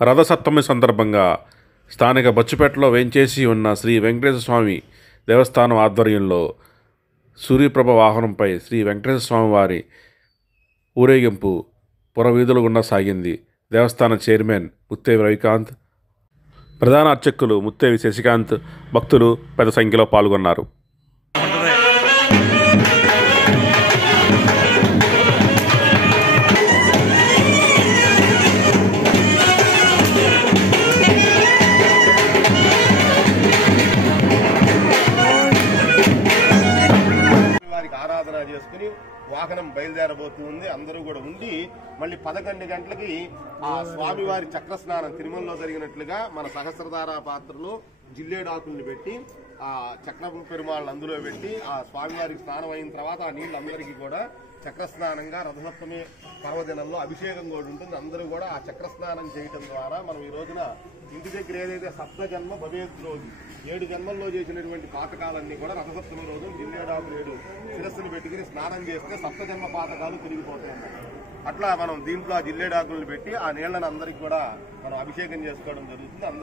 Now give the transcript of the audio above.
రథసప్తమి సందర్భంగా స్థానిక బొచ్చుపేటలో వేంచేసి ఉన్న శ్రీ వెంకటేశ్వర స్వామి దేవస్థానం ఆధ్వర్యంలో సూర్యప్రభ వాహనంపై శ్రీ వెంకటేశ్వర స్వామి వారి ఊరేగింపు పురవీధుల గుండా సాగింది. దేవస్థాన చైర్మన్ ముత్తేవి రవికాంత్, ప్రధాన అర్చకులు ముత్తేవి శశికాంత్, భక్తులు పెద్ద సంఖ్యలో పాల్గొన్నారు. ఆరాధన చేసుకుని వాహనం బయలుదేరబోతుంది. అందరూ కూడా ఉండి మళ్ళీ 11 గంటలకి ఆ స్వామివారి చక్ర స్నానం తిరుమలలో జరిగినట్లుగా మన సహస్రధార పాత్రలో జిల్లేడాకుల్ని పెట్టి ఆ చక్ర పెరుమాళ్ళని అందులో పెట్టి ఆ స్వామివారికి స్నానం అయిన తర్వాత ఆ నీళ్ళందరికీ కూడా చక్ర స్నానంగా రథసప్తమి పర్వదినంలో అభిషేకం కూడా ఉంటుంది. అందరూ కూడా ఆ చక్ర స్నానం చేయటం ద్వారా మనం ఈ రోజున ఇంటి దగ్గర ఏదైతే సప్త జన్మ భవేద్ రోజు 7 జన్మల్లో చేసినటువంటి పాతకాలన్నీ కూడా రథసప్తమి రోజు జిల్లేడాకులు 7 శిరస్సును పెట్టుకుని స్నానం చేస్తే సప్తజన్మ పాతకాలు తిరిగిపోతాయి. అట్లా మనం దీంట్లో ఆ జిల్లేడాకులను పెట్టి ఆ నీళ్లను అందరికి కూడా మనం అభిషేకం చేసుకోవడం జరుగుతుంది.